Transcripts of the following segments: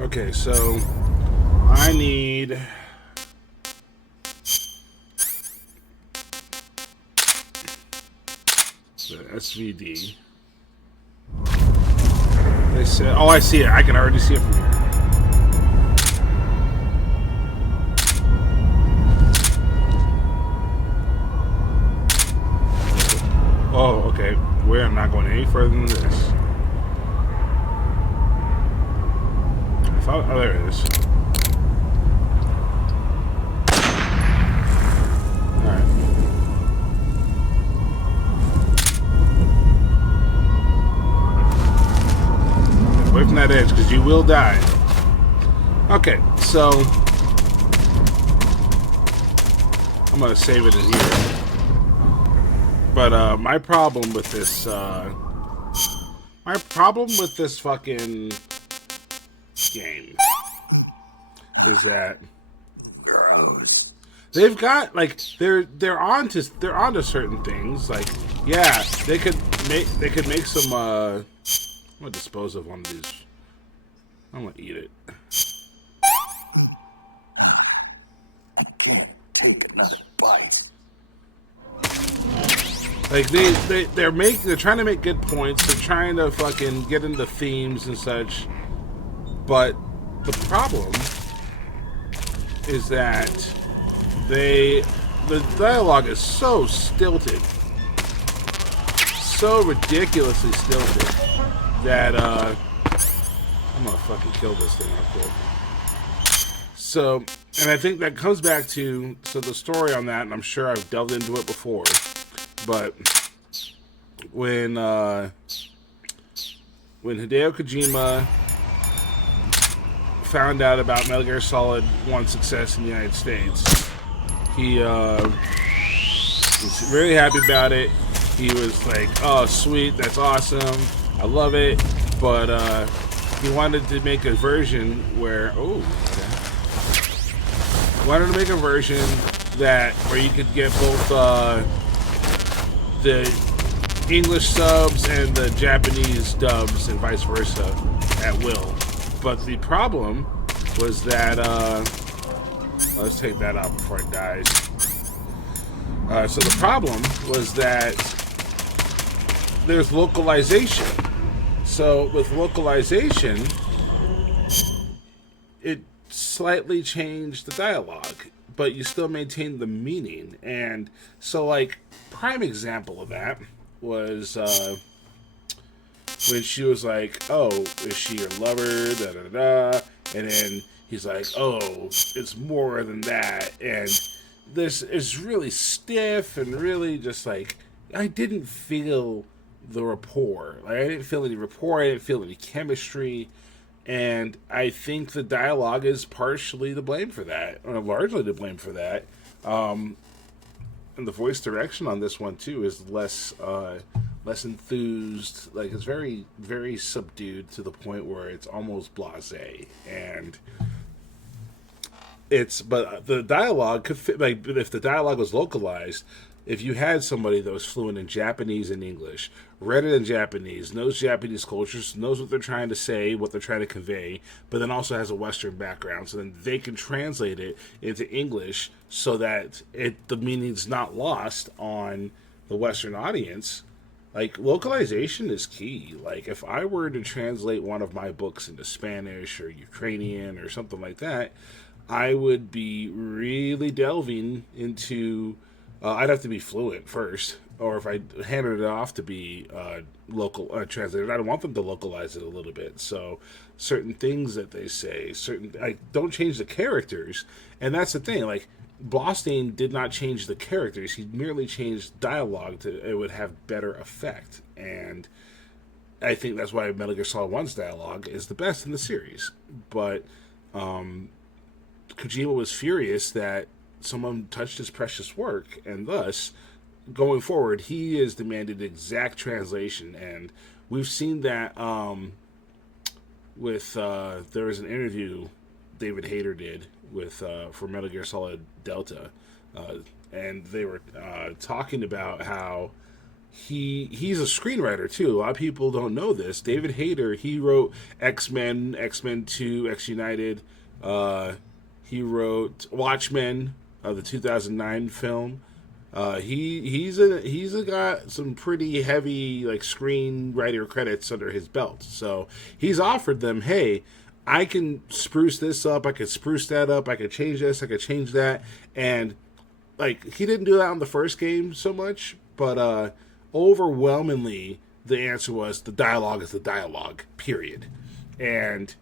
Okay, so I need the SVD. They said, oh, I see it. I can already see it from here. Oh, okay. We're not going any further than this. I thought, oh, there it is. Alright. Away from that edge, because you will die. Okay, so I'm going to save it in here. But my problem with this fucking game is that they've got like they're onto certain things. Like, yeah, they could make some I'm gonna dispose of one of these. I'm gonna eat it. I can't take another bite. Like they're trying to make good points. They're trying to fucking get into themes and such. But the problem is that the dialogue is so stilted, so ridiculously stilted that I'm gonna fucking kill this thing real quick. So, and I think that comes back to the story on that, and I'm sure I've delved into it before. But when Hideo Kojima found out about Metal Gear Solid 1's success in the United States, he was very happy about it. He was like, "Oh, sweet, that's awesome, I love it." But he wanted to make a version where, wanted to make a version where you could get both the English subs and the Japanese dubs and vice versa at will. But the problem was that let's take that out before it dies. So the problem was that there's localization. So with localization, it slightly changed the dialogue, but you still maintain the meaning. And so, like, prime example of that was when she was like, "Oh, is she your lover?" Da da da. And then he's like, "Oh, it's more than that." And this is really stiff and really just like, I didn't feel the rapport. Like, I didn't feel any rapport. I didn't feel any chemistry. And I think the dialogue is partially to blame for that, or largely to blame for that. And the voice direction on this one too is less enthused. Like, it's very, very subdued to the point where it's almost blasé. And but the dialogue could fit. Like, if the dialogue was localized, if you had somebody that was fluent in Japanese and English, read it in Japanese, knows Japanese cultures, knows what they're trying to say, what they're trying to convey, but then also has a Western background, so then they can translate it into English so that the meaning's not lost on the Western audience. Like, localization is key. Like, if I were to translate one of my books into Spanish or Ukrainian or something like that, I would be really delving into. I'd have to be fluent first, or if I handed it off to be local translated, I'd want them to localize it a little bit. So certain things that they say, I don't change the characters, and that's the thing. Like, Blostein did not change the characters; he merely changed dialogue to it would have better effect. And I think that's why Metal Gear Solid 1's dialogue is the best in the series. But Kojima was furious that someone touched his precious work, and thus, going forward, he has demanded exact translation. And we've seen that with there was an interview David Hayter did with for Metal Gear Solid Delta, and they were talking about how he's a screenwriter too. A lot of people don't know this. David Hayter, he wrote X-Men, X-Men 2, X United. He wrote Watchmen, the 2009 film. He's got some pretty heavy like screenwriter credits under his belt. So he's offered them, hey, I can spruce this up, I could spruce that up, I could change this, I could change that, and like he didn't do that on the first game so much, but overwhelmingly the answer was the dialogue is the dialogue, period. And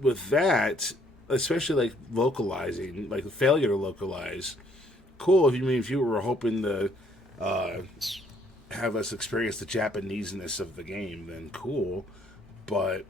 with that, especially like localizing, like the failure to localize, cool. If you were hoping to have us experience the Japaneseness of the game, then cool. But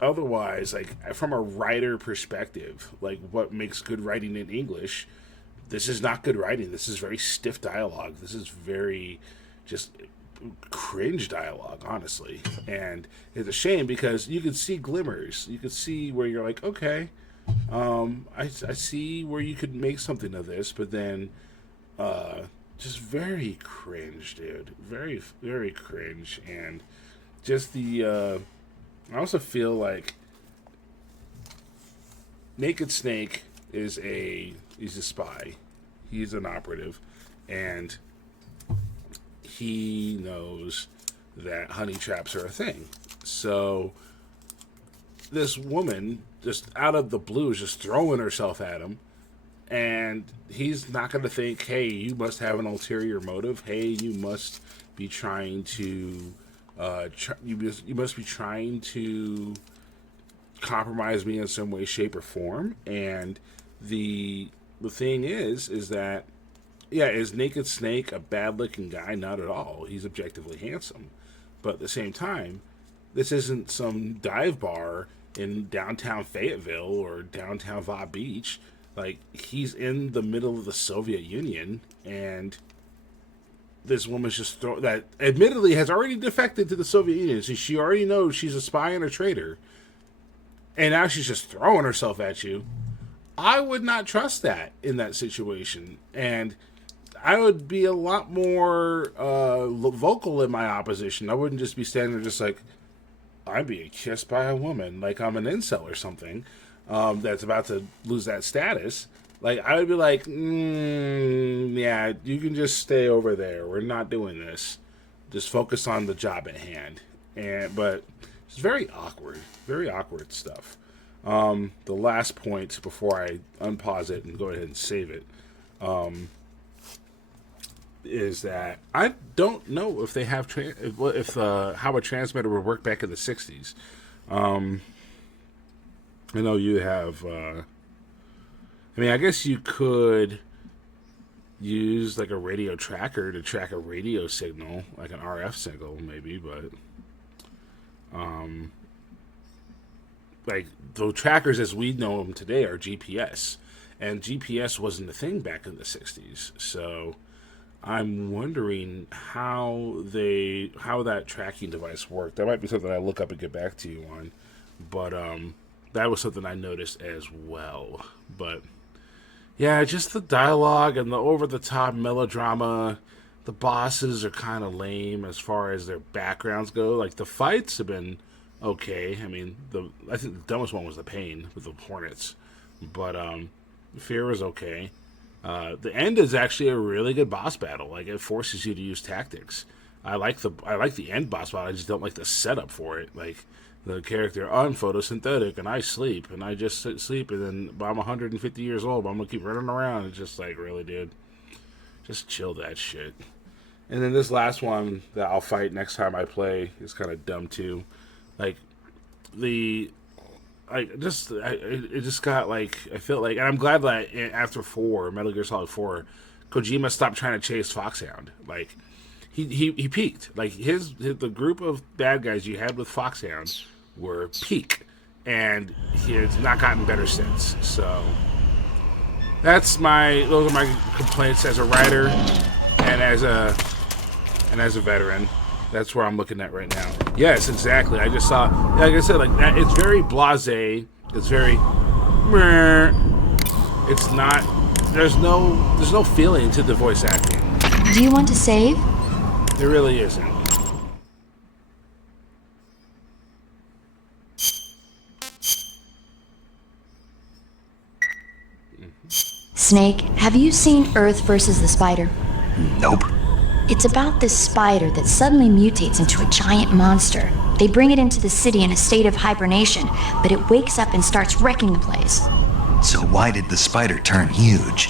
otherwise, like from a writer perspective, like what makes good writing in English, this is not good writing. This is very stiff dialogue. This is very just cringe dialogue, honestly. And it's a shame because you could see glimmers. You could see where you're like, okay, I see where you could make something of this, but then just very cringe, dude. Very, very cringe. And just the I also feel like Naked Snake is he's a spy. He's an operative, and he knows that honey traps are a thing. So this woman, just out of the blue, is just throwing herself at him, and he's not going to think, hey, you must have an ulterior motive. Hey, you must be trying to you must be trying to compromise me in some way, shape, or form. And the thing is that, yeah, is Naked Snake a bad looking guy? Not at all. He's objectively handsome, but at the same time, this isn't some dive bar in downtown Fayetteville or downtown Va Beach. Like, he's in the middle of the Soviet Union, and this woman's just that admittedly has already defected to the Soviet Union, so she already knows she's a spy and a traitor, and now she's just throwing herself at you. I would not trust that in that situation, and I would be a lot more vocal in my opposition. I wouldn't just be standing there just like, I'm being kissed by a woman, like I'm an incel or something that's about to lose that status. Like, I would be like, yeah, you can just stay over there. We're not doing this. Just focus on the job at hand. But it's very awkward stuff. The last point before I unpause it and go ahead and save it is that I don't know if they have how a transmitter would work back in the 60s. I know you have. I guess you could use like a radio tracker to track a radio signal, like an RF signal, maybe, but like the trackers as we know them today are GPS, and GPS wasn't a thing back in the 60s. So I'm wondering how that tracking device worked. That might be something I look up and get back to you on, but that was something I noticed as well. But yeah, just the dialogue and the over-the-top melodrama. The bosses are kind of lame as far as their backgrounds go. Like, the fights have been okay. I mean, I think the dumbest one was the Pain with the Hornets. But Fear was okay. The end is actually a really good boss battle. Like, it forces you to use tactics. I like the end boss battle. I just don't like the setup for it. Like, the character, I'm photosynthetic and I sleep and I just sleep, and then I'm 150 years old, but I'm gonna keep running around. It's just like, really, dude, just chill that shit. And then this last one that I'll fight next time I play is kind of dumb too. Like, it just got like, I felt like, and I'm glad that after Metal Gear Solid 4, Kojima stopped trying to chase Foxhound. Like, he peaked. Like, the group of bad guys you had with Foxhound were peak, and it's not gotten better since. So those are my complaints as a writer and as a veteran. That's where I'm looking at right now. Yes, exactly. I just saw, like I said, like that. It's very blasé. It's very, it's not. There's no feeling to the voice acting. Do you want to save? There really isn't. Snake, have you seen Earth versus the Spider? Nope. It's about this spider that suddenly mutates into a giant monster. They bring it into the city in a state of hibernation, but it wakes up and starts wrecking the place. So why did the spider turn huge?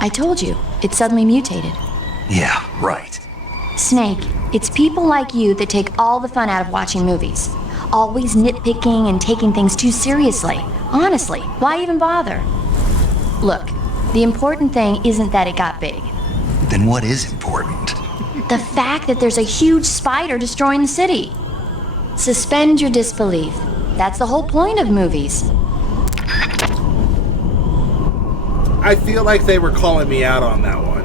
I told you, it suddenly mutated. Yeah, right. Snake, it's people like you that take all the fun out of watching movies. Always nitpicking and taking things too seriously. Honestly, why even bother? Look, the important thing isn't that it got big. Then what is important? The fact that there's a huge spider destroying the city. Suspend your disbelief. That's the whole point of movies. I feel like they were calling me out on that one.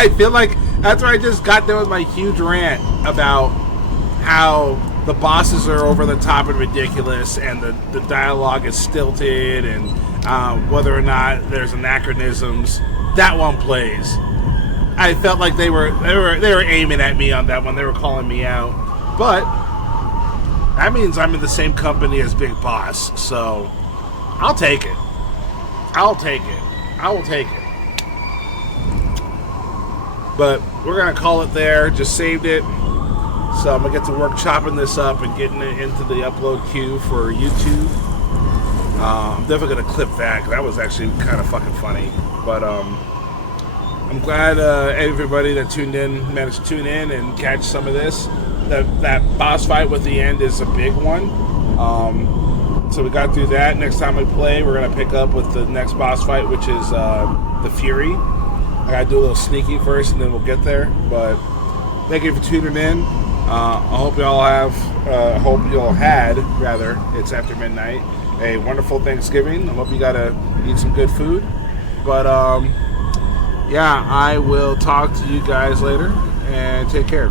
I feel like after I just got done with my huge rant about how the bosses are over the top and ridiculous and the dialogue is stilted and whether or not there's anachronisms, that one plays. I felt like they were aiming at me on that one. They were calling me out. But that means I'm in the same company as Big Boss, so I'll take it. I will take it. But we're going to call it there. Just saved it. So I'm going to get to work chopping this up and getting it into the upload queue for YouTube. I'm definitely going to clip that, because that was actually kind of fucking funny. But I'm glad everybody that tuned in managed to tune in and catch some of this. That boss fight with the end is a big one. So we got through that. Next time we play, we're going to pick up with the next boss fight, which is the Fury. I got to do a little sneaky first, and then we'll get there. But thank you for tuning in. I hope you all had, it's after midnight, a wonderful Thanksgiving. I hope you got to eat some good food. But, yeah, I will talk to you guys later, and take care.